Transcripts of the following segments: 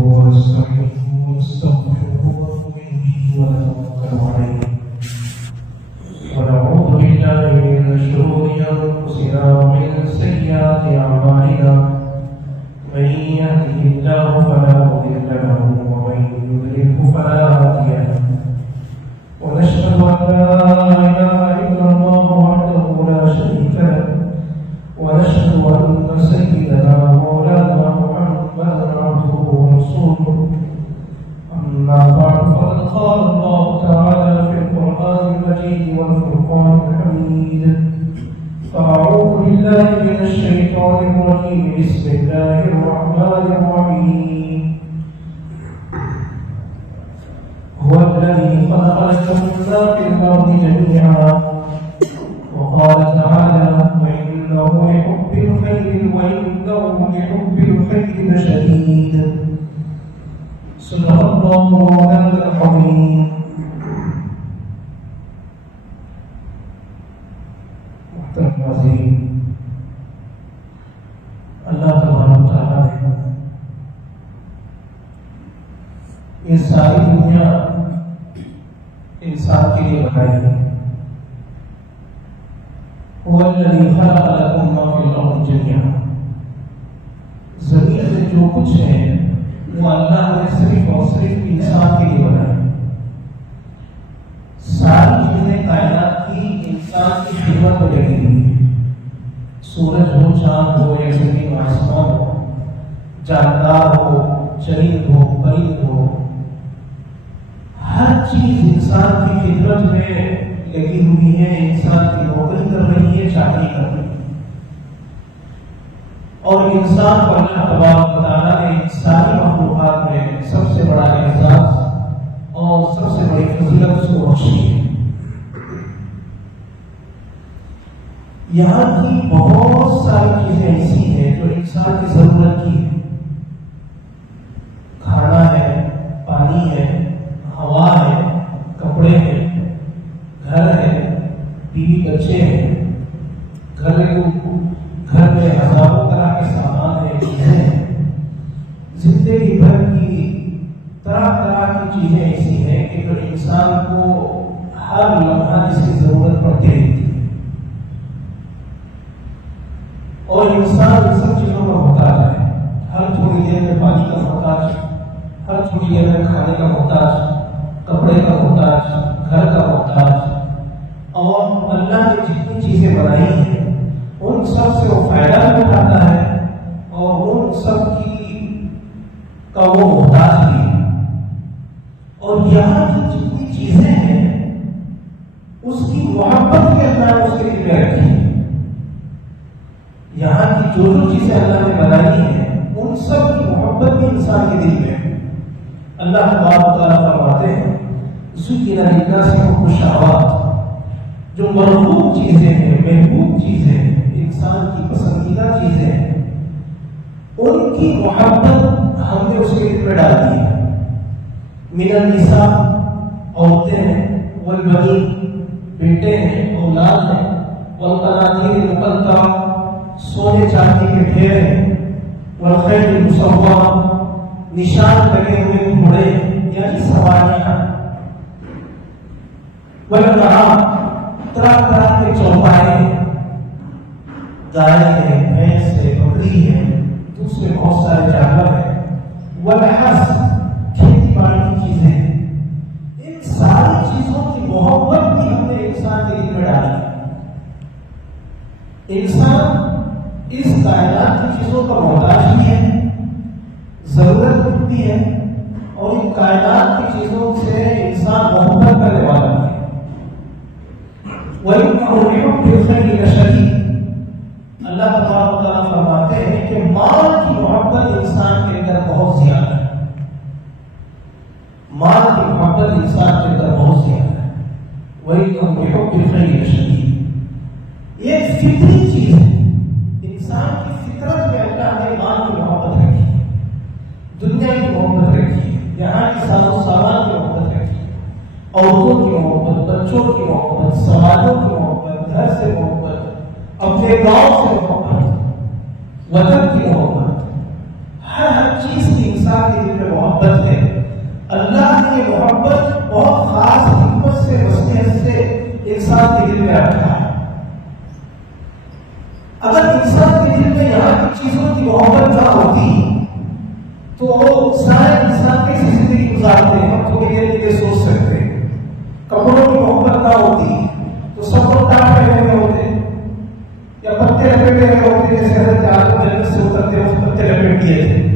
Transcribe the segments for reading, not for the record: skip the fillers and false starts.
ونستعينه ونستغفره ونؤمن به ونتوكل عليه ونعوذ بالله من شرور أنفسنا ومن سيئات أعمالنا من يهده الله فلا مضل له ومن يضلله فلا هادي له ونشهد أن لا إله إلا الله وحده لا شريك له ونشهد أن سيدنا مولانا محمدا عبده ورسوله أما بعد فقد قال الله تعالى في القرآن المجيد والفرقان الحميد فأعوذ بالله من الشيطان الرجيم بسم الله الرحمن الرحيم هو الذي خلق لكم ما في الأرض جميعا وقال تعالى وإنه لحب الخير لحب الخير لشديد صدق الله مولانا العظيم. محترم ناظرین، اللہ تبارک و تعالیٰ نے یہ ساری دنیا انسان کے لیے بنائی ہے. هو الذي خلق لكم ما في الأرض جميعا. زمین میں جو کچھ ہے وہ اللہ نے صرف اور صرف انسان کے لیے بنایا. ساری چیزیں کائنات کی انسان کی خدمت میں لگی ہوئی. سورج ہو، چاند ہو، ایک زمین و آسمان ہو، جاندار ہو، چرند ہو، پرند ہو، ہر چیز انسان کی خدمت میں لگی ہوئی ہے، انسان کی نوکری کر رہی ہے، چاکری کر رہی ہے. اور انسان کو اللہ تبارک و تعالیٰ نے ساری مخلوقات میں سب سے بڑا اعزاز اور سب سے بڑی فضیلت اس کو بخشی ہے. یہاں کی بہت ساری چیزیں ایسی ہیں جو انسان کی ضرورت کی ہے. کھانا ہے، پانی ہے، ہوا ہے، کپڑے ہیں، گھر ہے، بیوی بچے ہیں، گھر میں ہزاروں طرح کے سامان ہیں، چیزیں ہیں. زندگی بھر کی طرح طرح کی چیزیں ایسی ہیں کہ جو انسان کو ہر لمحہ جس کی ضرورت پڑتی رہتی ہے. اور انسان ان سب چیزوں کا محتاج ہے. ہر تھوڑی دیر میں پانی کا محتاج، ہر تھوڑی دیر میں کھانے کا محتاج، کپڑے کا محتاج، گھر کا محتاج. اور اللہ نے جتنی چیزیں بنائی ہیں ان سب سے وہ فائدہ بھی اٹھاتا ہے اور ان سب کا وہ محتاج بھی ہے. اور یہاں کی جتنی چیزیں ہیں اس کی محبت کے اللہ نے اس کے دل میں رکھی ہے. یہاں کی جو چیزیں اللہ نے بنائی ہیں ان سب کی محبت بھی انسان کے دل میں ہے. اللہ تبارک و تعالیٰ فرماتے ہیں زُيِّنَ لِلنَّاسِ حُبُّ الشَّهَوَاتِ. جو مرغوب چیزیں ہیں، محبوب چیزیں ہیں، انسان کی پسندیدہ چیزیں ہیں، ان کی محبت ہم نے اس کے دل میں ڈال دی ہے. من النساء عورتیں ہیں، والبنین بیٹے ہیں، اولاد ہیں، والقناطیر المقنطرہ سونے چاندی کے ڈھیر ہیں، والخیل المسومہ نشان لگے ہوئے گھوڑے یعنی سواریاں، والانعام طرح طرح کے چوپائے، گائے ہیں، بھینس ہے، بکری ہے، دوسرے بہت سارے جانور ہیں، والحرث کھیتی باڑی کی چیزیں. ان ساری چیزوں کی محبت بھی ہم نے انسان کے دل میں ڈالی. انسان اس کائنات کی چیزوں کا محتاج بھی ہے، ضرورت بھی ہے، اور ان کائنات کی چیزوں سے انسان محبت کرنے والا بھی ہے. وَإِنَّهُ لِحُبِّ الْخَيْرِ لَشَدِيدٌ. اللہ تبارک و تعالیٰ فرماتے ہیں کہ مال کی محبت انسان کے اندر بہت زیادہ ہے. مال کی محبت انسان کے اندر بہت زیادہ ہے. وَإِنَّهُ لِحُبِّ الْخَيْرِ لَشَدِيدٌ. یہ فطری چیز ہے. انسان کی فطرت میں اللہ نے مال کی محبت رکھی ہے، دنیا کی محبت رکھی ہے، یہاں کی ساز و سامان کی محبت رکھی ہے، عورتوں کی محبت، بچوں کی محبت، سماجوں کی محبت، گھر سے محبت، اپنے گاؤں سے محبت، وطن کی محبت، ہر چیز کی انسان کے دل میں محبت ہے. اللہ نے یہ محبت بہت خاص حکمت سے وسیعت سے انسان کے دل میں رکھا ہے. اگر انسان کے دل میں یہاں کی چیزوں کی محبت نہ ہوتی تو سارے انسان کیسی زندگی گزارتے ہیں ہم تھوڑی دیر کے لیے سوچ سکتے ہیں. کپڑوں کی محبت نہ ہوتی تو سب لوگ ٹاپ پہنے ہوئے ہوتے یا پتے لپیٹے ہوئے ہوتے جیسے حضرت آدم جنت سے اترتے اس پتے لپیٹ دیے تھے.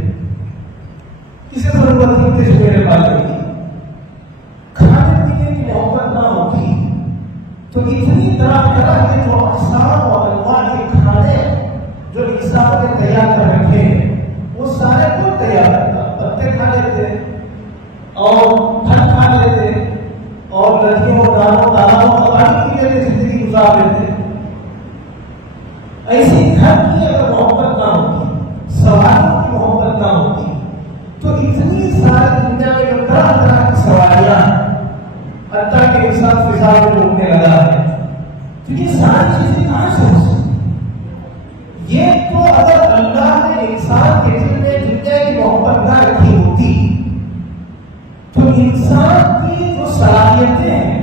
کسی ضرورت نہیں تھی میرے پالنے کی. کھانے پینے کی محبت نہ ہوتی تو اتنی طرح طرح کے جو اقسام اور انواع کے کھانے جو انسان نے تیار کر رکھے وہ سارے کو تیار کرتا. پتے کھا لیتے اور پھل کھا لیتے اور ندیوں نالوں تالابوں کا پانی پی لیتے زندگی گزار لیتے. ایسی گھر کی اگر محبت نہ ہوتی سواریوں کی محبت نہ ہوتی تو اتنی ساری دنیا میں جو طرح طرح کی سواریاں حتیٰ کہ انسان فضا میں اڑنے لگا ہے تو یہ ساری چیزیں کہاں سے ہو سکتی. یہ تو اگر اللہ نے انسان کے دل میں دنیا کی محبت نہ رکھی ہوتی تو انسان کی جو صلاحیتیں ہیں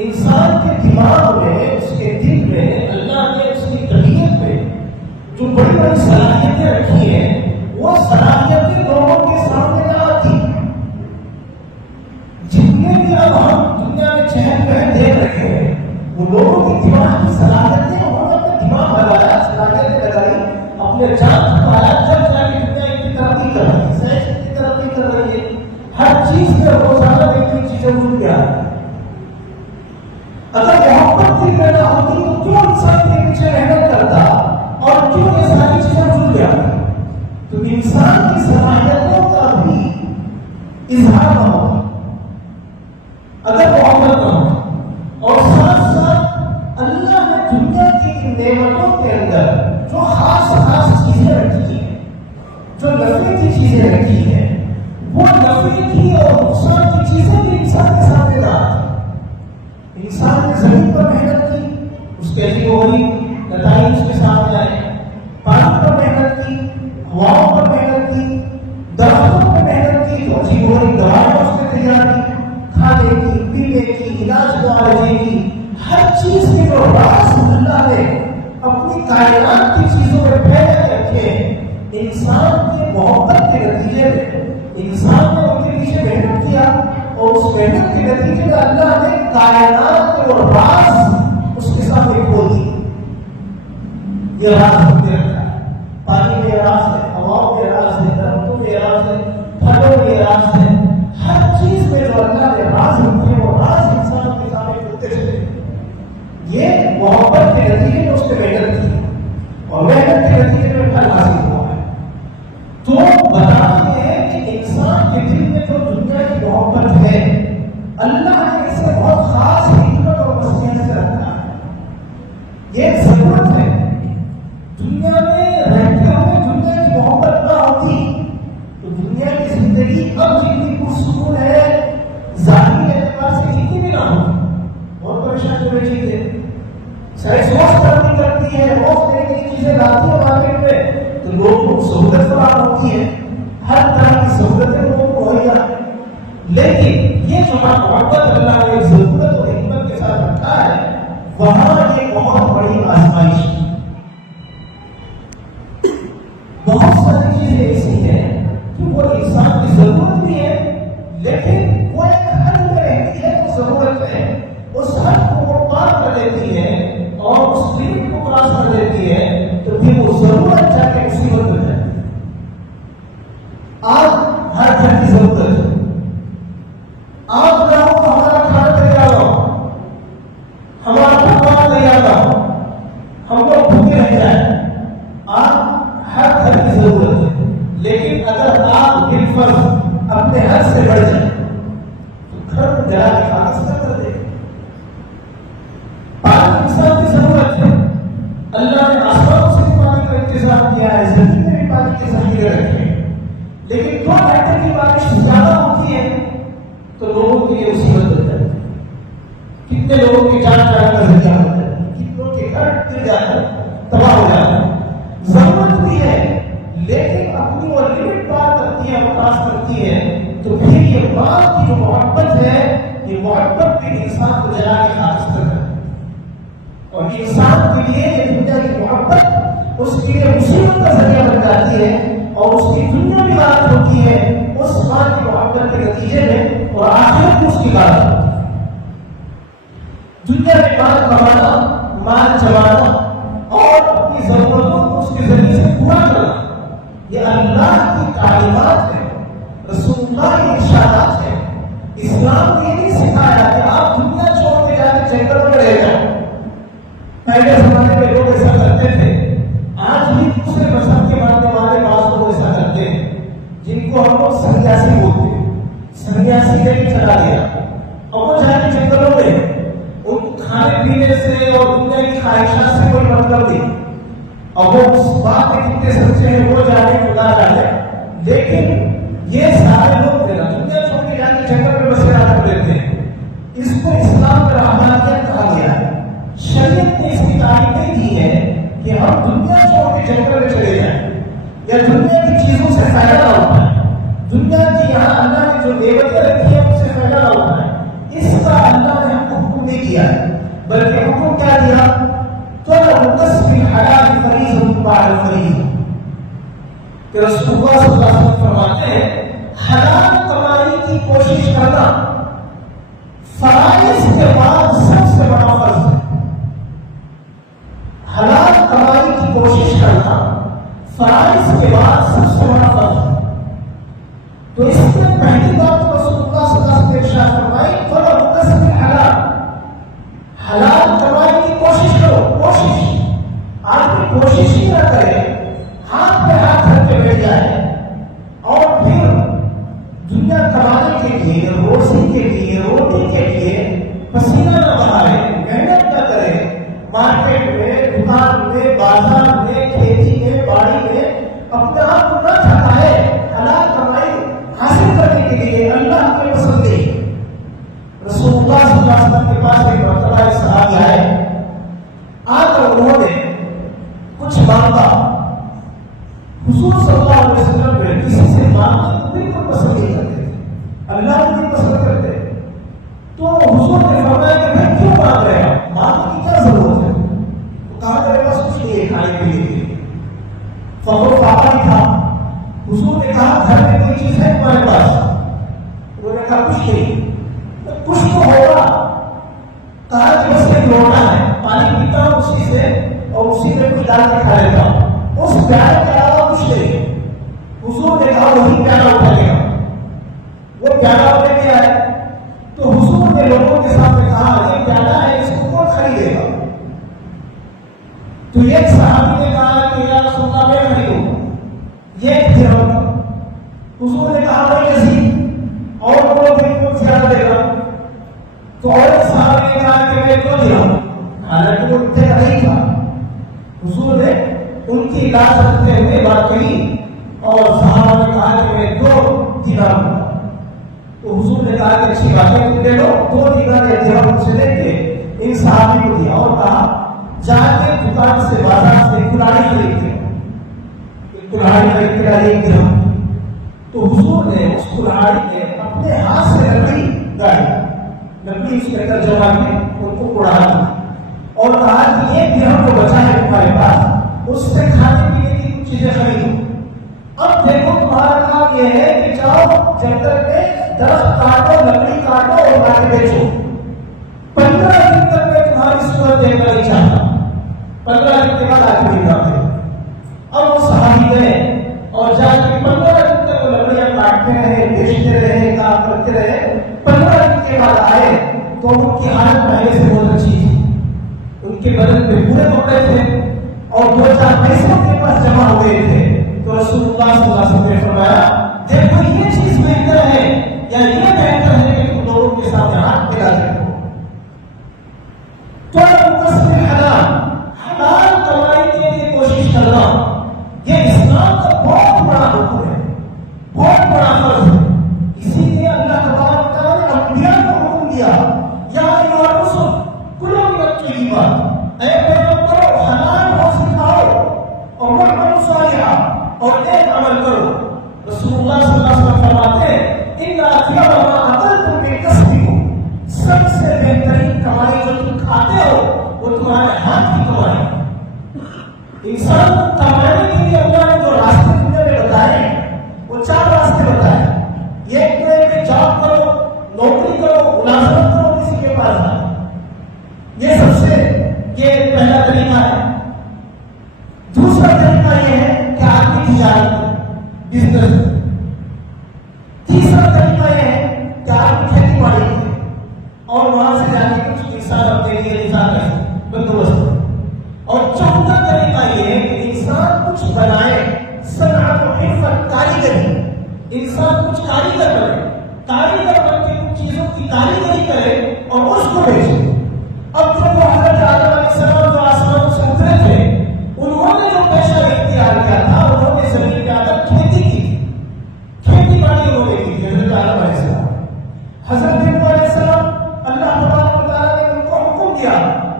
انسان کے دماغ میں اس کے دل میں اللہ نے اس کی طبیعت میں جو بڑی بڑی صلاحیتیں رکھی ہیں وہ صلاحیتیں لوگوں کے سامنے نہ آتی. جتنے بھی اب ہم دنیا میں چہل پہل دیکھ رہے ہیں وہ لوگوں کی دماغ کی صلاحیتیں انہوں نے اپنا دماغ لگایا صلاحیتیں لگائی اپنے جان پایا جب جا کے دنیا اتنی ترقی کر رہی ہے سائنس اتنی ترقی کر رہی ہے ہر چیز میں روزانہ نئی نئی چیزیں مل گیا. اگر محبت دل میں نہ ہوتی تو کیوں انسان کے پیچھے محنت کرتا اور کیوں یہ ساری چیزیں جڑ گیا. تو انسان کی صلاحیتوں کا بھی اظہار نہ ہوتا اگر محبت نہ ہو. اور ساتھ ساتھ اللہ نے دنیا کی نعمتوں کے اندر جو خاص خاص چیزیں رکھی ہیں جو نفع کی چیزیں رکھی ہیں وہ نفع کی اور نقصان کی چیزیں بھی انسان کے سامنے نہ آتی. انسان نے زمین پر محنت کی اس کے لیے وہی نتائج اس کے سامنے آئے. پانی پر محنت کی ہواؤں پر محنت کی درختوں پر محنت کی روزی وہی دوائیں اس نے تیار کی کھانے کی پینے کی علاج معالجے کی ہر چیز کے جو راز اللہ نے اپنی کائنات کی چیزوں میں پھیلے رکھے انسان کی محبت کے نتیجے میں انسان نے ان کے پیچھے محنت کیا اور اس محنت کے نتیجے میں اللہ نے کائنات کے وہ راز اس کے سامنے کھول دی. یہ راز ہم نے رکھا ہے. پانی میں راز ہے ہواؤں میں راز ہے درختوں میں راز ہے پھلوں میں راز ہے. ہر چیز میں جو اللہ نے راز رکھے وہ راز انسان کے سامنے کھلتے چلے. یہ محبت کے نتیجے میں اس نے محنت کی اور محنت کے نتیجے میں پھل حاصل ہوا ہے. تو بتاتے ہیں کہ انسان کے دل میں جو دنیا کی محبت ہے اللہ نے اسے بہت خاص حکمت اور وسیعت سے رکھا ہے. یہ ایک ضرورت ہے. دنیا میں رہتے ہوئے دنیا کی محبت نہ ہوتی تو دنیا کی زندگی اب جتنی پرسکون ہے ظاہری اعتبار سے جتنی بھی نہ ہوتی. بہت پریشان ہوئے چیزیں سائنس روز ترقی کرتی ہے روز نئی نئی چیزیں لاتی ہے مارکیٹ میں تو لوگوں کو سہولت فراہم ہوتی ہے ہر طرح کی سہولتیں لوگوں کو مہیا ہے. لیکن یہ جو محبت اللہ نے ضرورت اور حکمت کے ساتھ رکھا ہے وہاں ایک بہت بڑی آزمائش ہے. بہت ساری چیزیں ایسی ہیں کہ وہ انسان کی ضرورت بھی ہے لیکن وہ ایک حد میں رہتی ہے وہ ضرورت ہے اس حد کو وہ پار کر دیتی ہے اور اس لمٹ کو کراس کر دیتی ہے تو پھر وہ ضرورت جا کے مصیبت بن جاتی ہے. آج ہر گھر کی ضرورت ہے. آپ نہ ہو تو ہمارا کھانا تیار ہو ہمارا پکوان تیار نہ ہو ہم لوگ بھوکے رہ جائیں. آپ ہر گھر کی ضرورت ہے لیکن اگر آپ بالفرض اپنے حد سے بڑھ جائیں تو گھر کو جلا کے کھانا سکتا کر دے. پانی انسان کی ضرورت ہے. اللہ نے آسمان سے بھی پانی کا انتظام کیا ہے زمین میں بھی پانی کے ذخیرے رکھے لیکن 2 گھنٹے کی بارش زیادہ ہوتی ہے تو لوگوں کے لیے مصیبت بن جاتی ہے. کتنے لوگوں کی جان جانے کا ذریعہ بن جاتی ہے. کتنوں کے گھر گر جاتے ہیں تباہ ہو جاتے ہیں. ضرورت بھی ہے لیکن اپنی وہ لمٹ پار کرتی ہے پاس کرتی ہے تو پھر یہ مال کی جو محبت ہے یہ محبت بھی انسان کو جلا کے خارج کرتا ہے، اور انسان کے لیے یہ دنیا کی محبت اس کے لیے مصیبت کا ذریعہ بن جاتی ہے، اور اس کی دنیا بھی غلط ہوتی ہے اس مال کی محبت کے نتیجے میں، اور آخرت میں اس کی غلط ہوتی ہے۔ دنیا میں مال کمانا، مال جمانا اور اپنی ضرورتوں کو اس کے ذریعے سے پورا کرنا یہ اللہ کی تعلیمات ہے، رسول اللہ کی ارشادات ہے۔ اسلام یہ نہیں سکھایا کہ آپ دنیا چھوڑ کے جا کے جنگل میں رہ جائیں۔ پہلے زمانے میں لوگ ایسا کرتے تھے، آج بھی دوسرے مذہب کے ماننے والے بعض لوگ ایسا کرتے ہیں، جن کو ہم لوگ سنیاسی بولتے ہیں۔ سنیاسی نے بھی چلا دیا، اور وہ جا کے جنگلوں میں ان کو کھانے پینے سے اور دنیا کی خواہشات سے کوئی مطلب نہیں، اور وہ اس بات میں کتنے سچے ہیں وہ جانے خدا جانے، لیکن یہ سارے لوگ دنیا چھوڑ کے جا کے جنگل میں بسیرا کر دیتے ہیں۔ اس کو اسلام کا رحمانیت کہا گیا ہے۔ شریعت نے اس کی تعریف نہیں دی ہے کہ ہم دنیا چھوڑ کے جنگل میں چلے جائیں یا دنیا کی چیزوں سے فائدہ نہ اٹھائیں، دنیا کی یہاں اللہ نے جو نعمتیں رکھی ہیں ان سے فائدہ نہ اٹھائیں۔ اس کا اللہ نے ہم کو حکم نہیں دیا ہے، بلکہ حکم کیا دیا؟ طلب کسب الحلال فریضۃ بعد الفریضہ، کہ رسول اللہ صلی اللہ علیہ وسلم فرماتے ہیں حلال کمائی کی کوشش کرنا فرائض کے بعد سب سے بڑا فرض ہے۔ حلال کمائی کی کوشش کرنا فرائض کے بعد سب سے بڑا فرض ہے۔ تو اس میں پہلی بات رسول اللہ صلی اللہ علیہ وسلم نے ارشاد فرمائی طلب کسب الحلال، حلال کمائی کی کوشش کرو۔ کوشش آدمی کوشش ہی نہ کرے، ہاتھ پہ ہاتھ رکھ کے بیٹھ جائے اور پھر دنیا کمانے کے لیے، روزی کے لیے، روٹی کے لیے پسینہ نہ بہائے، محنت نہ کرے، مارکیٹ میں، دکان میں، بازار میں، کھیتی میں، باڑی میں اپنے آپ کو نہ تھکائے، حلال کمائی حاصل کرنے کے لیے اللہ کے پسند ہے۔ رسول اللہ صلی اللہ علیہ وسلم کے پاس ایک مرتبہ ایک صحابی آئے، آ کر انہوں نے کچھ مانگا۔ حضور صلی اللہ علیہ وسلم نے کسی سے مانگنا بالکل پسند نہیں کرتے تھے، اللہ کو بھی پسند کرتے، تو حضور نے فرمایا کہ بھائی کیوں مانگ رہے ہیں، مانگنے کی کیا ضرورت ہے؟ تو کہا میرے پاس کچھ نہیں ہے کھانے کے لیے، فقر پاپا ہی تھا۔ حضور نے کہا گھر میں کوئی چیز ہے تمہارے پاس؟ انہوں نے کہا کچھ نہیں۔ کچھ تو ہوگا، کہا کہ بس ایک لوٹا ہے، پانی پیتا ہوں اسی سے اور اسی میں کچھ ڈال کے کھا لیتا ہوں، اس پیالے کے علاوہ کچھ نہیں۔ حضور نے کہا وہی پیالہ اٹھا لے گا، وہ پیالہ لے کے آئے تو حضور نے لوگوں کے سامنے کہا یہ پیالہ ہے، اس کو کون خریدے گا؟ تو ایک صحابی نے کہا کہ یا رسول اللہ میں خریدوں، یہ درہم۔ حضور نے کہا میں یزید، اور وہ بالکل زیادہ دے گا، تو اور صحابی نے کہا کہ میں 2 درہم، حالانکہ وہ اتنے کا نہیں تھا۔ حضور نے ان کی لاش رکھتے ہوئے بات کہی اور صحابہ نے کہا کہ میں 2 درہم، تو حضور نے کہا کہ اچھی بات ہے تم لے لو، 2 درہم یا درہم سے لے کے ان صحابی کو دیا اور کہا جا کے دکان سے بازار سے کلاڑی خرید کے، کلاڑی خرید کے لائی 1 درہم۔ تو حضور نے اس کلاڑی میں اپنے ہاتھ سے لکڑی ڈالی، لکڑی اس کے اندر جما کے ان کو اڑا دی اور کہا کہ یہ درہم جو بچا ہے تمہارے پاس اس سے کھانے پینے کی کچھ چیزیں خریدو۔ اب دیکھو تمہارا کام یہ ہے کہ جاؤ جنگل میں درخت کاٹو، لکڑی کاٹو اور لا کے بیچو۔ 15 دن تک میں تمہاری صورت دیکھنا نہیں چاہتا، 15 دن کے بعد آگے نہیں جاتے۔ اب وہ صحابی گئے اور جا کے 15 دن تک وہ لکڑیاں کاٹتے رہے، بیچتے رہے، کام کرتے رہے۔ 15 دن کے بعد آئے تو ان کی حالت پہلے سے بہت اچھی تھی، ان کے بدن پہ پورے کپڑے تھے اور 2-4 پیسے ان کے پاس جمع ہوئے تھے۔ تو رسول اللہ صلی اللہ علیہ وسلم نے فرمایا دیکھو یہ چیز بہتر ہے یا یہ بہتر ہے کہ تم لوگوں کے سامنے ہاتھ ملا دیکھو۔ تو کسب حلال، حلال کمائی کے لیے کوشش کرنا یہ اسلام کا بہت بڑا حکم ہے، بہت بڑا فرض ہے۔ اسی لیے اللہ تبارک و تعالیٰ نے انبیاء کو حکم دیا یا ایھا الرسل کلوا من الطیبات، اے پیغمبروں حلال روزی کھاؤ اور وعملوا صالحا اور نیک عمل کرو۔ رسول اللہ صلی اللہ علیہ وسلم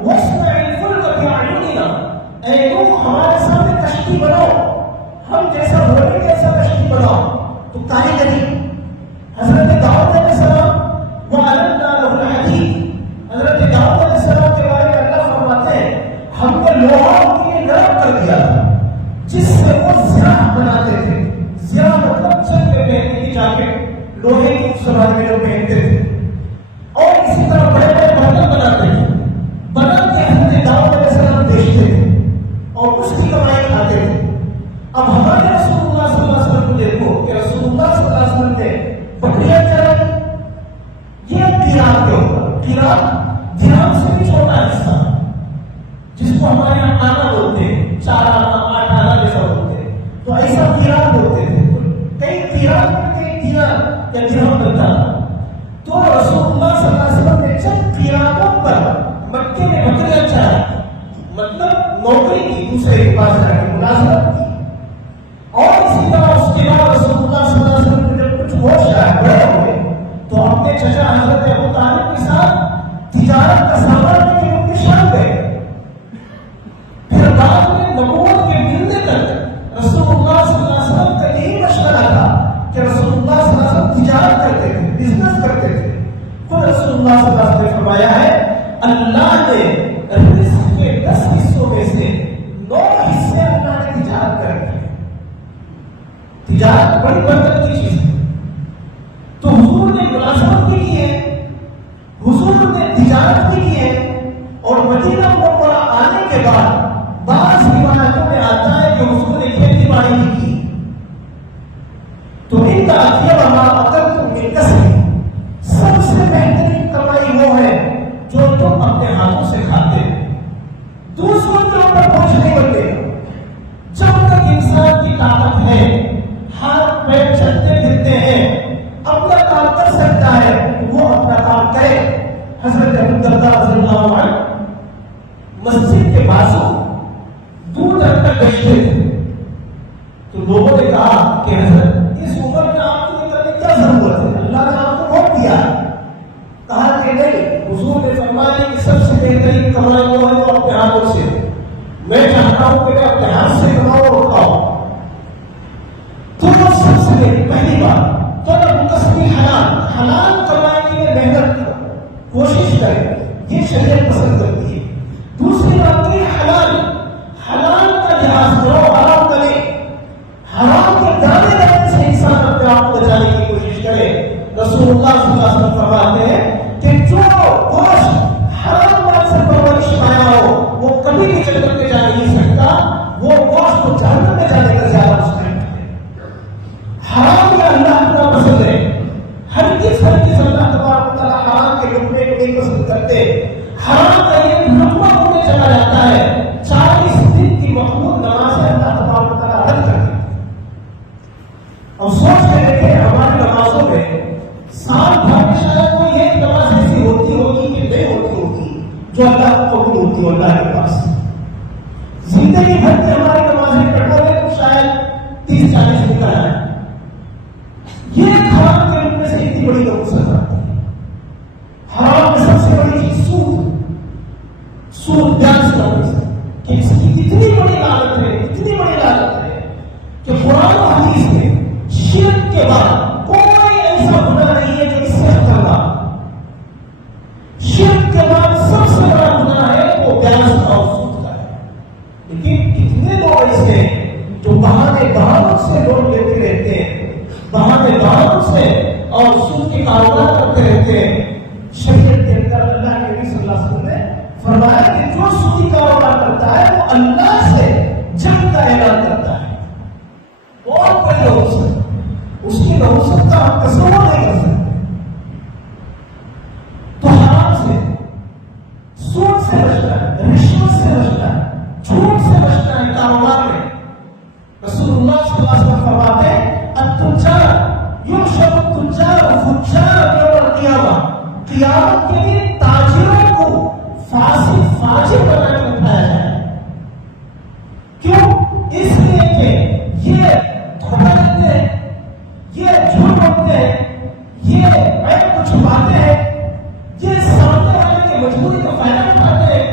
وَاصْنَعِ الْفُلْكَ بِأَعْيُنِنَا، اے نوح ہمارے سامنے کشتی بناؤ، ہم جیسا بولے کیسا کشتی بناؤ. تو کاریگری حضرت داؤد علیہ السلام وَعَلَمْنَا لَهُ الْحَدِيدَ، حضرت داؤد علیہ السلام کے بارے میں اللہ فرماتے ہیں ہم نے لوہا ان کے لیے نرم کر دیا تھا جس سے وہ زیادہ بناتے تھے. زیادہ مطلب چند پہ پہننے کی جاکٹ لوہے کی اس زمانے میں جو پہنتے تھے، اور اسی طرح بڑے بڑے برتن بناتے تھے. بنا کے حضرت داؤد علیہ السلام بیچتے تھے اور اس کی کمائی کھاتے تھے. اب ہمارے رسول اللہ صلی اللہ علیہ وسلم کو دیکھو کہ رسول اللہ صلی اللہ علیہ وسلم نے بکریاں چلائی. یہ دیران کے اوپر، دیران سے بھی چھوٹا حصہ جس کو ہمارے یہاں آنا بولتے ہیں، 4 آنا 8 آنا جیسا بولتے ہیں، تو ایسا دیران بولتے تھے. کئی دیران کئی دیران یا درہم بنتا تھا. تو رسول اللہ صلی اللہ علیہ وسلم نے چند دیرانوں پر مکے میں بکریاں چلائی، مطلب نوکری کی، دوسرے کے پاس جا کے ملازمت کی. اور اسی طرح اس کے بعد رسول اللہ صلی اللہ علیہ وسلم نے جب کچھ ہوش آئے، بڑے ہوئے، تو اپنے چچا حضرت ابو طالب کے ساتھ تجارت کا سامان لے کے ان کے شام گئے. پھر بعد میں نبوت کے ملنے تک رسول اللہ صلی اللہ علیہ وسلم کا یہی مشورہ تھا کہ رسول اللہ صلی اللہ علیہ وسلم تجارت کرتے تھے، بزنس کرتے تھے. خود رسول اللہ صلی اللہ علیہ وسلم نے فرمایا ہے اللہ نے رزق کے 10 حصوں میں سے 9 حصے اللہ نے تجارت کر رکھے. تجارت بڑی برکت کی چیز ہے. تو حضور نے ملازمت بھی کی ہے، حضور نے تجارت بھی کی ہے، اور مدینہ منورہ آنے کے بعد بعض روایتوں میں آتا ہے کہ حضور نے کھیتی باڑی بھی کی. تو ان کا اطیب ما اکلتم من کسب، سب سے بہترین کمائی وہ ہے جو تم اپنے ہاتھوں سے کھاتے ہیں. دوسروں کے اوپر بوجھ نہیں بنتے. جب تک انسان کی طاقت ہے، ہاتھ پیر چلتے پھرتے ہیں، اپنا کام کر سکتا ہے، وہ اپنا کام کرے. حضرت ابو الدرداء رضی اللہ عنہ مسجد کے بازو دور تک بیٹھتے تھے. تو لوگوں نے کہا کہ حضرت اس عمر میں آپ کو نکلنے کیا ضرورت ہے، اللہ نے آپ کو روک دیا. کہا کہ نہیں، حضور نے فرمایا کہ سب سے بہترین کمائی وہ ہے جو اپنے ہاتھوں سے. میں چاہتا ہوں کہ میں اپنے ہاتھ سے کماؤں اور کھاؤں. تو وہ سب سے پہلی بات طلب کسب حلال، حلال کمائی کے لیے محنت کرو، کوشش کریں، یہ شریعت پسند کرتی ہے. دوسری بات یہ حلال کا لحاظ کرو، حرام کرے. حرام کے دانے دانے سے انسان اپنے آپ کو بچانے کی کوشش کرے. رسول اللہ صلی اللہ علیہ وسلم فرماتے ہیں کہ جو گوشت حرام مال سے پرورش پایا ہو وہ کبھی بھی جنت میں جا نہیں سکتا. وہ گوشت کو جہنم میں جانے کا زیادہ مشکل ہے. حرام کا اللہ کو پسند ہے. ہرگز اللہ تبارک و تعالیٰ حرام کے لقمے کو نہیں پسند کرتے. حرام کا یہ لقمہ ہونے چلا جاتا ہے 40 دن کی مقبول نمازیں اللہ تبارک و تعالیٰ رد کر دیتے. اب سوچ کے دیکھیں ہماری نمازوں میں سال بھر میں شاید کوئی ایک نماز ایسی ہوتی ہوگی کہ نہیں ہوتی ہوگی جو اللہ کو قبول ہوتی ہو اللہ کے پاس. زندگی بھر کی ہماری نمازیں کٹورے تو شاید 30-40 نکل آئے. یہ حرام کے روپ میں سے اتنی بڑی نوسط آتی ہے. حرام میں سب سے بڑی چیز سود بیان کرنے سے کہ اس کی اتنی بڑی لعنت ہے کہ قرآن و حدیث میں شرک کے بعد کوئی ایسا گناہ نہیں ہے جو اس سے خطرناک. شرک کے بعد سب سے بڑا گناہ ہے وہ بیان اور سود کا ہے. لیکن کتنے لوگ ایسے ہیں جو بہانوں سے لوگ لیتے رہتے ہیں، بہانوں سے اور سود کے کاروبار کرتے رہتے ہیں. شریعت کے اندر اللہ کے نبی صلی اللہ علیہ وسلم نے فرمایا کہ جو سودی کاروبار کرتا ہے وہ اللہ سے جنگ کا اعلان کرتا ہے. بہت بڑی نحوست، اس کی نحوست کا ہم تصور نہیں کر سکتے. تو حرام سے، سود سے بچنا ہے، رشوت سے بچنا ہے، جھوٹ سے بچنا ہے کاروبار میں. رسول اللہ صلی اللہ علیہ وسلم فرماتے ہیں التجار یحشر التجار فجار یوم القیامہ. قیامت کے لیے تاجروں کو فاسق فاجر بنا کے اٹھایا جائے. کیوں؟ اس لیے کہ یہ دھوکہ دیتے ہیں، یہ جھوٹ بولتے ہیں، یہ عیب کو چھپاتے ہیں، یہ سامنے والے کی مجبوری کا فائدہ اٹھاتے ہیں.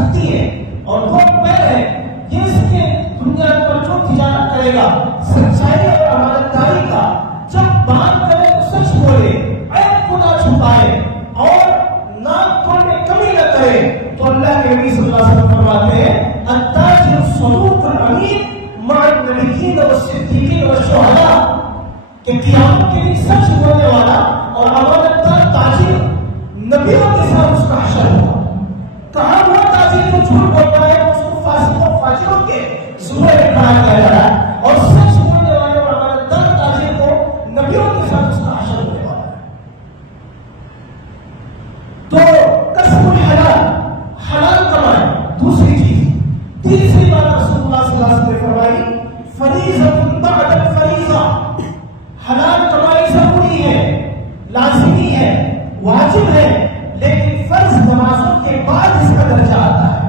سکتی ہے اور دو پیر ہے، یہ اس کے دنیا پر جو تجارت کرے گا سچائی اور امانتداری کا، جب بات کرے تو سچ بولے، عیب کو نہ چھپائے اور نام توڑنے کمی نہ کرے، تو اللہ کے نبی صلی اللہ علیہ وسلم فرماتے ہیں التاجر الصدوق الامین مع النبیین والصدیقین والشہداء، کہ قیامت کے دن سچ بولنے والا اور امانتدار تاجر نبیوں کے ساتھ اس کا حشر ہوگا۔ کہاں وہ تاجر جو جھوٹ بولتا ہے اس کو فاسقوں اور فاجروں کے زمرے میں کھڑا کیا جا رہا ہے، اور سچ بولنے والے اور امانتدار تاجر کو نبیوں کے ساتھ اس کا حشر ہونے والا ہے۔ تو کسب الحلال، حلال کمائے، دوسری چیز۔ تیسری بات رسول اللہ صلی اللہ علیہ وسلم نے فرمائی فریضۃ بعد الفریضہ، حلال کمائی ضروری ہے، لازمی ہے، واجب ہے، لیکن فرض نمازوں کے بعد اس کا درجہ آتا ہے۔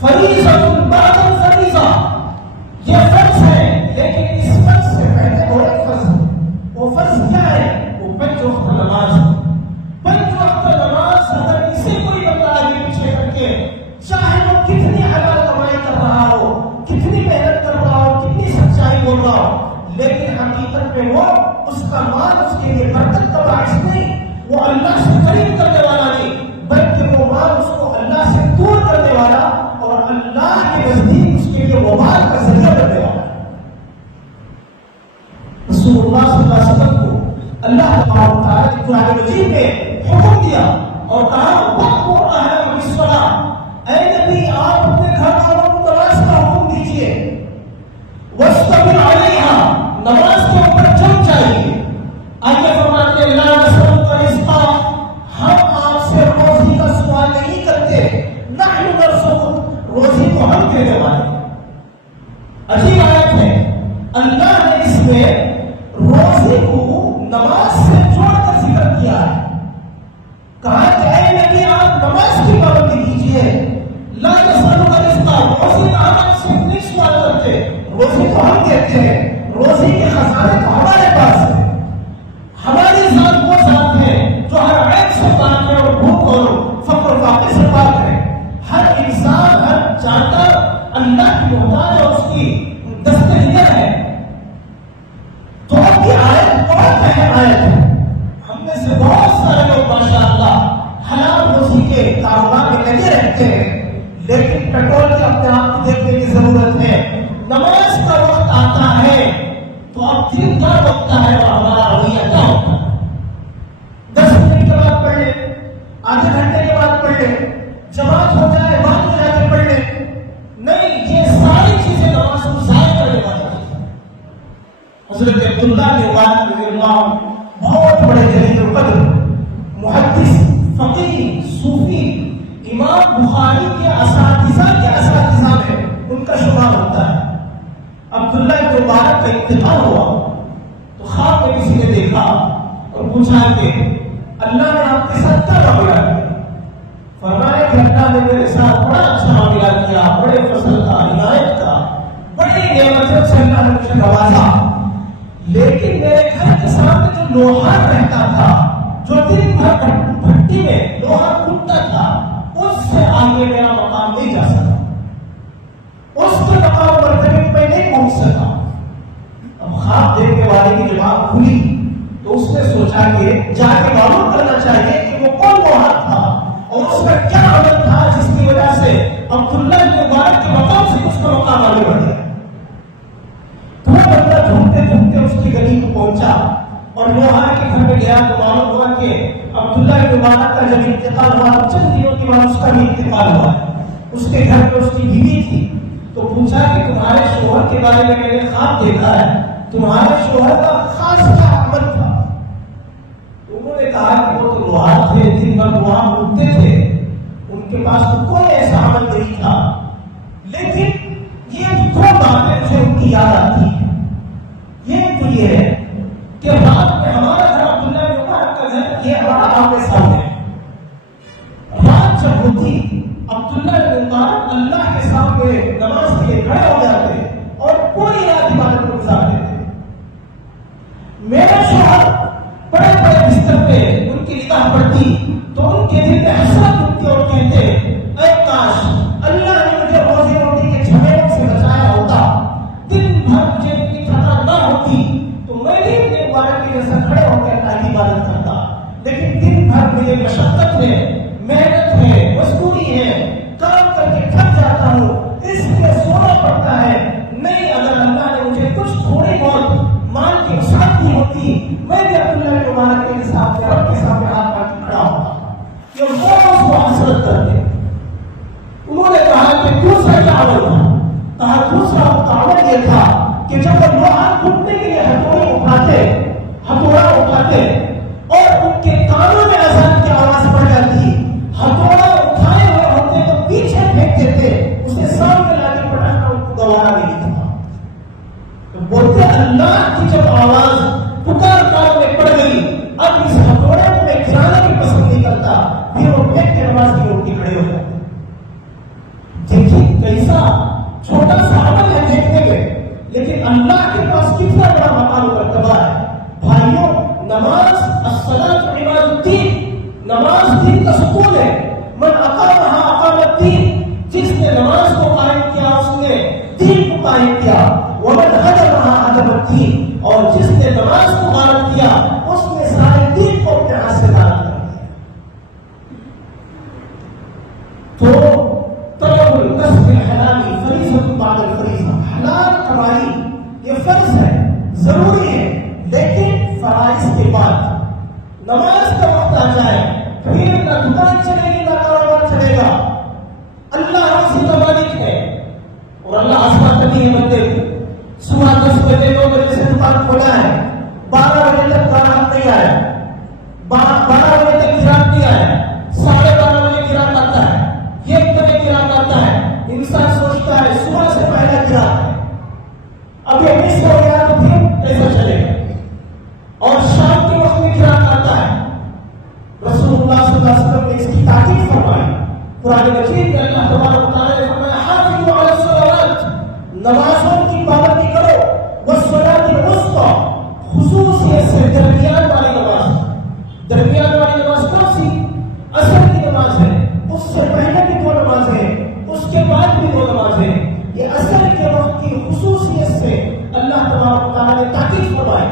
فریضۃ بعد الفریضہ، یہ فرض ہے، لیکن اس فرض سے پہلے اور ایک فرض ہے۔ وہ فرض کیا ہے؟ وہ 5 وقت نماز ہے۔ 5 وقت نماز اگر اسے کوئی بندہ آگے پیچھے کر کے، چاہے وہ کتنی حلال کمائی کر رہا ہو، کتنی محنت کر رہا ہو، کتنی سچائی بول رہا ہو، لیکن حقیقت میں وہ اس کا مال اس کے لیے برکت کا باعث نہیں، وہ اللہ سے قریب کرنے والا نہیں، بلکہ وہ مال اس کو اللہ سے دور کرنے والا اور اللہ کے نزدیک اس کے لیے وبال کا ذریعہ بننے والا۔ رسول اللہ صلی اللہ علیہ وسلم کو اللہ تبارک تعالیٰ نے قرآن مجید میں حکم دیا اور کہا وَأْمُرْ أَهْلَكَ بِالصَّلَاةِ، اے نبی آپ اپنے گھر والوں کو نماز کا حکم دیجیے، وَاسْتَبِرْ عَلَيْهَا، نماز کے اوپر چل جائیے۔ آگے فرماتے ہیں لا نسألک رزقا، ہم آپ سے روزی کا سوال نہیں کرتے، نحن نرزقک، روزی کو ہم دینے والے۔ عجیب آیت ہے، اللہ نے اس میں روزی کو نماز سے جوڑ کر ذکر کیا ہے۔ کہا کہ اے نبی آپ نماز کی پابندی کیجیے، لا نسألک رزقا، روزی کا ہم آپ سے نہیں سوال کرتے، روزی تو ہم دیتے ہیں، روزی کے خزانے تو ہمارے پاس ہے۔ ہماری ذات وہ ذات ہے جو ہر عیب سے پاک ہے اور بھوک اور فقر و فاقے سے پاک ہے۔ ہر انسان، ہر جاندار اللہ کی محتاج اور اس کی دستگیر ہے۔ تو اب یہ آیت بہت اہم آیت ہے۔ ہم میں سے بہت سارے لوگ ماشاءاللہ حلال روزی کے کاروبار میں لگے رہتے ہیں، لیکن پیٹرول کے اپنے آپ کو دیکھنے کی ضرورت ہے۔ نماز کا وقت آتا ہے تو اب دن کا وقت ہے اور ہمارا رویہ کیا ہوتا ہے؟ 10 منٹ کے بعد پڑھ لیں، آدھے گھنٹے کے بعد پڑھ لیں، جماعت ہو جائے بعد میں جا کے پڑھ لیں۔ نہیں، یہ ساری چیزیں نماز کو ضائع کرنے والی ہیں۔ حضرت عبداللہ بن عمر رضی اللہ عنہ بہت بڑے جلیل القدر محدث، فقیہ، صوفی، امام بخاری کے اساتذہ میں ان کا شمار ہوتا ہے۔ عبداللہ بن مبارک کا انتقال ہوا تو خواب میں کسی نے دیکھا اور پوچھا کہ اللہ نے آپ کے ساتھ کیا معاملہ کیا؟ فرمایا کہ اللہ نے میرے ساتھ بڑا اچھا معاملہ کیا، بڑے فضل کا، عنایت کا، بڑی نعمتوں سے اللہ نے مجھے نوازا، لیکن میرے گھر کے سامنے جو لوہار رہتا تھا، جو دن بھر بھٹی میں لوہا کودتا تھا، اس سے آگے میرا مقام نہیں جا سکا، اس کے مقام مرتبے پہ نہیں پہنچ سکا۔ اب خواب دیکھنے والے کی جب آنکھ کھلی تو اس نے سوچا کہ جا کے معلوم کرنا چاہیے کہ وہ کون لوہار تھا اور اس کا کیا عمل تھا جس کی وجہ سے عبداللہ بن مبارک کے مقام سے اس کا مقام آگے بڑھ گیا۔ تو وہ بندہ ڈھونڈتے ڈھونڈتے اس کی گلی کو پہنچا اور لوہار کے گھر میں گیا تو معلوم ہوا کہ عبداللہ بن مبارک کا جب انتقال ہوا چند دنوں کے بعد اس کا بھی انتقال ہوا۔ اس کے گھر میں اس کی بیوی تھی، تو پوچھا کہ تمہارے شوہر کے بارے میں میں نے خواب دیکھا ہے، تمہارے شوہر کا خاص کیا عمل تھا؟ انہوں نے کہا کہ وہ تو لوہار تھے، دن بھر لوہا مودتے تھے، ان کے پاس تو کوئی ایسا عمل نہیں تھا، لیکن یہ دو باتیں مجھے ان کی یاد آتی ہیں۔ یہ تو یہ ہے کہ رات میں ہمارا گھر عبداللہ بن مبارک کا گھر یہ ہمارا آمنے سامنے ہے۔ رات جب ہوتی عبداللہ بن مبارک اللہ کے سامنے نماز کے لیے کھڑے ہو جاتے اور پوری رات عبادت کو گزار دیتے۔ میرا شوہر بڑے بڑے بستر پہ ان کی نگاہ پڑتی تو ان کے دل میں حسرت اٹھتی اور کہتے بھر میرے مشقت ہے، محنت ہے، مزدوری ہے، کام کر کے تھک جاتا ہوں، اس لیے سونا پڑتا ہے. نہیں، اگر اللہ نے مجھے کچھ تھوڑی بہت مال کی وسعت دی ہوتی، میں بھی عبداللہ بن مبارک کے حساب سے رب کے سامنے ہاتھ پاٹ کے کھڑا ہوتا. یہ وہ اس کو حسرت کرتے. انہوں نے کہا کہ دوسرا کیا عمل تھا؟ کہا دوسرا عمل یہ تھا کہ جب وہ لوہا ٹوٹنے کے لیے ہتھوڑا اٹھاتے اور ان کے کانوں میں اذان کی آواز پڑ جاتی، ہتھوڑا اٹھائے ہوئے ہوتے تو پیچھے پھینک دیتے، اسے سامنے لا کے پٹانا ان کو گوارا نہیں تھا. تو بولتے اللہ کی جب آواز پکار کانوں میں پڑ گئی، اب اس ہتھوڑے کو میں گرانا بھی پسند نہیں کرتا، پھر وہ پھینک کے نماز کی روٹی کھڑے ہو جاتے. دیکھیے کیسا چھوٹا سا عمل ہے دیکھنے میں، لیکن اللہ کے پاس کتنا بڑا مقام و مرتبہ ہے. بھائیوں، نماز الصلاۃ عماد الدین، نماز دین کا ستون ہے. من اقامها اقام الدین، جس نے نماز کو قائم کیا اس نے دین کو قائم کیا. ومن هدمها هدم الدین، اور جس نے نماز کو قائم کیا اس نے سارے دین کو اپنے ہاتھ سے دار کر دیا. تو طلب الکسب الحلال فریضۃ بعد الفریضہ، حلال کمائی یہ فرض ہے، ضروری ہے، لیکن فرائض کے بعد نماز کا وقت آ جائے پھر نہ دکان چلے گی نہ کاروبار چلے گا. اللہ روزی کا مالک ہے اور اللہ آسمان نہیں ہے بندے کو. صبح 10 بجے 9 بجے سے دکان کھولا ہے، 12 بجے تک گراہک نہیں آیا، 12 بجے تک گراہک نہیں آیا، 12:30 بجے گراہک آتا ہے، 1 بجے گراہک آتا ہے. انسان سوچتا ہے صبح سے پہلا گراہک ہے، اب یہ مس ہو گیا تو پھر کیسا چلے گا. اور شام کے وقت میں گراہک آتا ہے. رسول اللہ صلی اللہ علیہ وسلم نے اس کی تاکید فرمائی. قرآن مجید میں اللہ تبارک و تعالیٰ نے فرمایا حافظوا علی الصلوات، نمازوں کی پابندی کرو، والصلاۃ الوسطیٰ، خصوصیت سے درمیان والی نماز. درمیان والی نماز کون سی؟ عصر کی نماز ہے، اس سے پہلے بھی 2 نمازیں، اس کے بعد بھی 2 نمازیں. یہ عصر کے وقت کی خصوصیت سے اللہ تبارک و تعالیٰ نے تاکید فرمائی.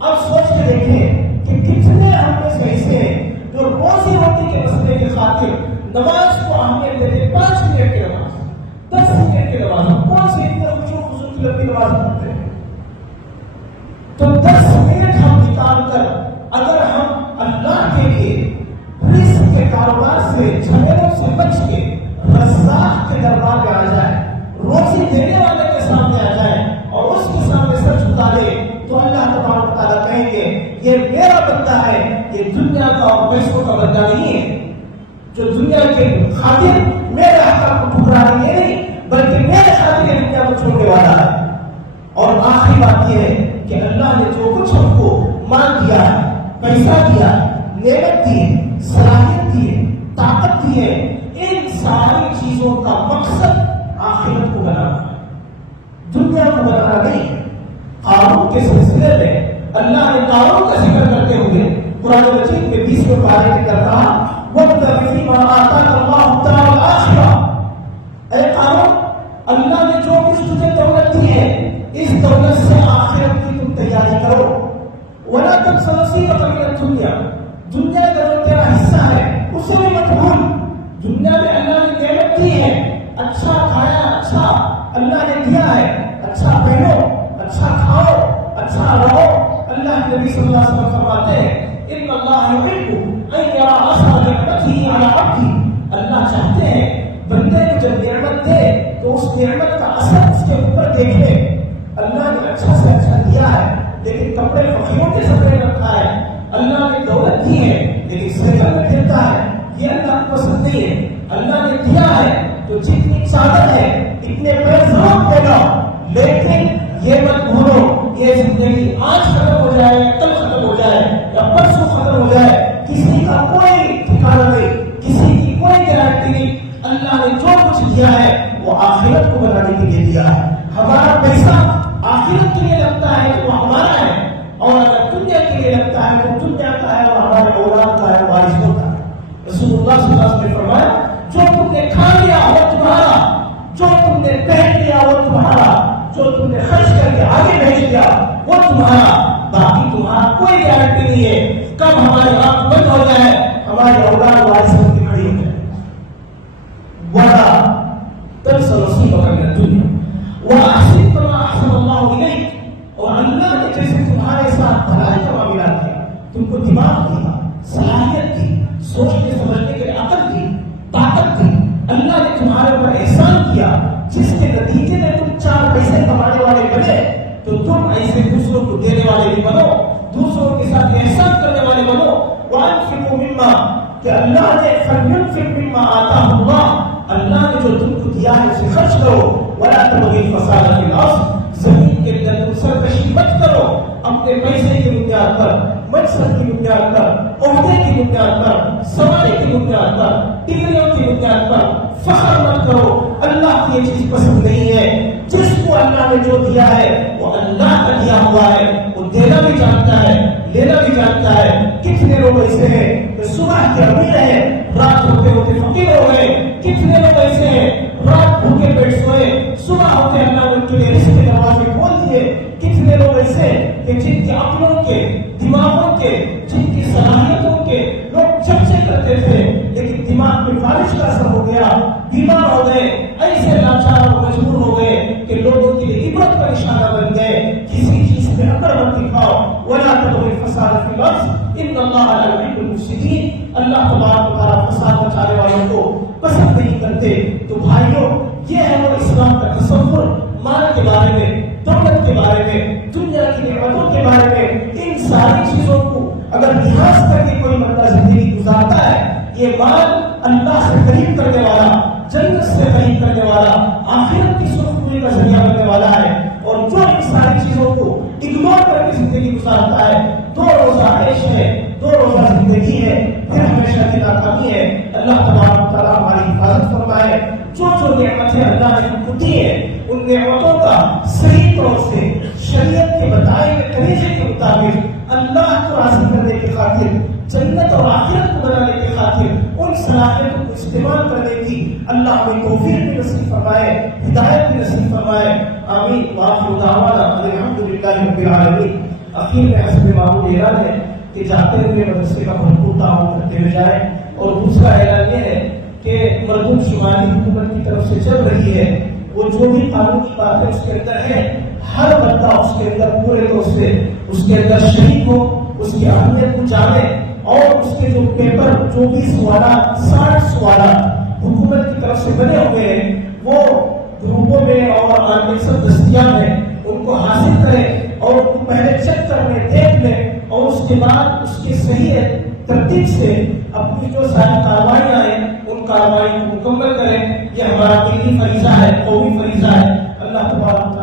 اب سوچ کے دیکھیں کہ کتنے ہم میں سے ایسے ہیں جو روزی روٹی کے مسئلے کی خاطر نماز کو اہمیت دیتے. 5 منٹ کی نماز، 10 منٹ کی نماز، کون سی اتنے خصوصی لمبی نماز پڑھتے ہیں؟ تو 10 منٹ ہم نکال کر اگر ہم اللہ کے لیے رزق کے کاروبار سے، جھمیلوں سے بچ کے رزاق کے دربار میں آ جائے، روزی دینے والے کے سامنے آ جائے اور اس کے سامنے سر جھکا لے، تو اللہ تبارک و تعالیٰ کہیں گے یہ میرا بندہ ہے، یہ دنیا کا اور پیسوں کا بندہ نہیں ہے جو دنیا کے خاطر میرے حق کو ٹھکرا رہی ہے، نہیں بلکہ میرے خاطر دنیا کو چھوڑنے والا ہے. اور آخری بات یہ ہے کہ اللہ نے جو کچھ ہم کو مال دیا ہے، پیسہ دیا ہے، نعمت دی ہے، صلاحیت دی ہے، طاقت دی ہے، ان ساری چیزوں کا مقصد آخرت کو بنانا ہے، دنیا کو بنانا نہیں. قارون کے سلسلے میں اللہ نے قارون کا ذکر کرتے ہوئے قرآن مجید میں 20 پارے میں کہا وَابْتَغِ فِيمَا آتَاكَ اللَّهُ الدَّارَ الْآخِرَةَ، اے قارون اللہ نے جو کچھ تجھے دولت دی ہے اس دولت سے آخرت کی تم تیاری کرو. وَلَا تَنْسَ نَصِيبَكَ مِنَ الدُّنْيَا، دنیا کا جو تیرا حصہ ہے اسے بھی مت بھول. دنیا میں اللہ نے نعمت دی ہے، اچھا کھایا، اچھا اللہ نے دیا ہے، اچھا پہنو، اچھا کھاؤ، اچھا رہو. اللہ کے نبی صلی اللہ علیہ وسلم فرماتے ہیں ان اللہ یحب ان یرى اثر نعمته علی عبده، اللہ چاہتے ہیں بندے کو جب نعمت دے تو اس نعمت کا اثر اس کے اوپر دیکھے. اللہ نے اچھا سے اچھا دیا ہے لیکن کپڑے فقیروں کے سپرے رکھا ہے. اللہ نے دولت دی ہے لیکن سیکل میں دیتا ہے، یہ اللہ کو پسند نہیں ہے. اللہ نے دیا ہے تو جتنی چادر ہے اتنے پیسے ضرور دے گا، لیکن یہ مت بھولو یہ زندگی آج ختم ہو جائے، کل ختم ہو جائے یا پرسوں ختم ہو جائے، کسی کا کوئی ٹھکانا نہیں، کسی کی کوئی گارنٹی نہیں. اللہ نے جو کچھ دیا ہے وہ آخرت کو بنانے کے لیے دیا ہے. ہمارا پیسہ آخرت کے لیے لگتا ہے تو وہ ہمارا ہے، اور اگر دنیا کے لیے لگتا ہے تو دنیا کا ہے اور ہمارے اولاد کا ہے، وارثوں کا ہے. رسول اللہ صلی اللہ علیہ وسلم نے فرمایا جو تم نے کھا لیا وہ تمہارا، جو تم نے پہن لیا وہ تمہارا، جو تم نے خرچ کر کے آگے بھیج دیا وہ تمہارا. باقی تمہارا کوئی گارنٹی نہیں ہے کب ہماری آنکھ بند ہو جائے ہماری اولاد وارث بن کے کھڑی ہو جائے. ولا تنس نصیبک من الدنیا واحسن کما احسن اللہ الیک. اور اللہ نے جیسے تمہارے ساتھ بھلائی کا معاملہ کیا, تم کو دماغ دیا, صلاحیت دی, سوچنے سمجھنے کے لیے عقل دی, طاقت دی, اللہ نے تمہارے اوپر احسان کیا, جس کے نتیجے میں تم 4 پیسے کمانے والے بنے, تو تم ایسے دوسروں کو دینے والے بھی بنو, دوسروں کے ساتھ احسان کرنے والے بنو. وانفقوا مما, کہ اللہ نے فلینفق مما آتاہ اللہ, اللہ نے جو تم کو دیا ہے اسے خرچ کرو. ولا تبغوا الفساد فی الارض, زمین کے اندر تم سرکشی مت کرو اپنے پیسے کی بنیاد پر, منصب کی بنیاد پر, عہدے کی بنیاد پر, سواری کی بنیاد پر, ڈگریوں کی بنیاد پر فخر مت کرو. اللہ کی یہ چیز پسند نہیں ہے. جس کو اللہ نے جو دیا ہے وہ اللہ کا دیا ہوا ہے, وہ دینا بھی جانتا ہے, لینا بھی جانتا ہے. کتنے لوگ ایسے ہیں کہ صبح کے امیر ہیں, رات ہوتے ہوتے فقیر ہو گئے. کتنے لوگ ایسے ہیں رات بھوکے پیٹ سوئے, صبح ہوتے اللہ نے ان کے لیے رزق کے دروازے کھول دیے. کتنے لوگ ایسے ہیں کہ جن کے عقلوں کے, دماغوں کے, جن کی صلاحیتوں کے لوگ چرچے کرتے تھے, لیکن دماغ میں فالش کا اثر ہو گیا, بیمار ہو گئے, ایسے لاچار اور مجبور ہو گئے کہ لوگوں کے لیے عبرت کا نشانہ بن گئے. کسی چیز میں عقل مت دکھاؤ. ولا تبغوا الفساد فی الارض ان اللہ لا یحب المفسدین. اللہ تبارک و تعالیٰ فساد مچانے والوں کو پسند نہیں کرتے. تو بھائیوں, یہ ہے وہ اسلام کا تصور مال کے بارے میں, دولت کے بارے میں, دنیا کی نعمتوں کے بارے میں. ان ساری چیزوں کو اگر لحاظ کر کے کوئی بندہ زندگی گزارتا ہے, یہ مال اللہ سے قریب کرنے والا, جنت سے قریب کرنے والا, آخرت کی سرخروئی کا ذریعہ بننے والا ہے. اور جو ان ساری چیزوں کو اگنور کر کے زندگی گزارتا ہے, 2 روزہ عیش ہے, 2 روزہ زندگی ہے, پھر ہمیشہ کی ناکامی ہے. اللہ تبارک و تعالیٰ ہماری حفاظت فرمائے. جو نعمتیں اللہ نے ہم کو دی ہیں, ان نعمتوں کا صحیح طور سے شریعت کے بتائے ہوئے طریقے کے مطابق اللہ کو راضی کرنے کی خاطر, جنت اور آخرت کو بنانے کی خاطر ان صلاحیتوں کو استعمال کرنے کی اللہ ہمیں توفیق بھی نصیب فرمائے, ہدایت بھی نصیب فرمائے. آمین. وآخر دعوانا الحمدللہ رب العالمین. اخیر میں حسب معمول اعلان ہے کہ جاتے ہوئے مدرسے کا بھرپور تعاون کرتے ہوئے جائیں. اور دوسرا اعلان یہ ہے کہ مردم شمالی حکومت کی طرف سے چل رہی ہے, وہ جو بھی قانونی باتیں اس کے اندر ہے, ہر بندہ اس کے اندر پورے طور سے اس کے اندر شریک ہو, اس کی اہمیت کو جانے, اور اس کے جو پیپر 24 سوالات 60 سوالات حکومت کی طرف سے بنے ہوئے ہیں وہ گروپوں میں اور آن لائن سب دستیاب ہیں, ان کو حاصل کریں اور ان کو پہلے چیک کر لیں, دیکھ لیں, اور اس کے بعد اس کی صحیح ترتیب سے اپنی جو ساری کاروائیاں ہیں ان کارروائی کو مکمل کریں. یہ ہمارا دینی فریضہ ہے, قومی فریضہ ہے. اللہ تبارک